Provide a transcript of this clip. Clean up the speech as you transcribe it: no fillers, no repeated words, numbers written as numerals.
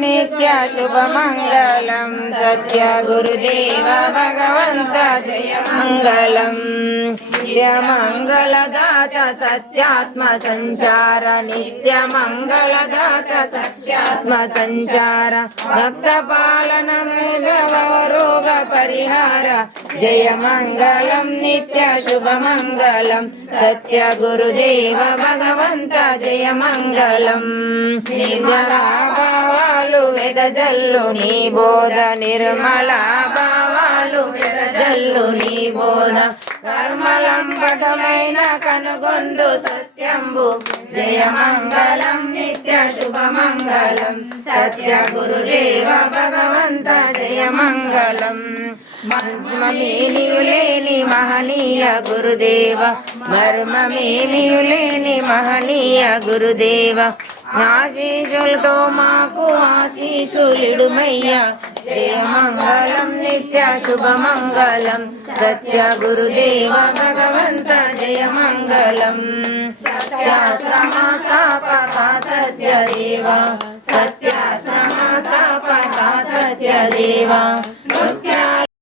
नित्य शुभमङ्गलं सत्य गुरुदेव भगवन्त जय मङ्गलम् नित्यमङ्गलदाता सत्यात्म सञ्चार नित्यमङ्गलदाता सत्यात्म सञ्चार भक्तपालन रोग परिहार जय मङ्गलं नित्य शुभमङ्गलं सत्य गुरुदेव भगवन्त जय मङ्गलम् భావాలు వెదజల్లు నీ బోధ నిర్మల భావాలు వెదజల్లు నీ బోధ కర్మలంపటమైన కనుగొందు సత్యంబు జయ మంగళం నిత్య శుభమంగళం సత్య గురుదేవ భగవంత జయ మంగళం మర్మమేలియులేని మహనీయ గురుదేవ మర్మమేలియులేని మహనీయ గురుదేవ ఆశీసులతో మాకు ఆశీసులిడుమయ్యా జయ మంగళం నిత్య శుభమంగళం సత్య గురుదేవ భగవంత జయ మంగళం సత్యాశ్రమ స్థాపక సత్యదేవ సత్యాశ్రమ స్థాపక సత్యదేవ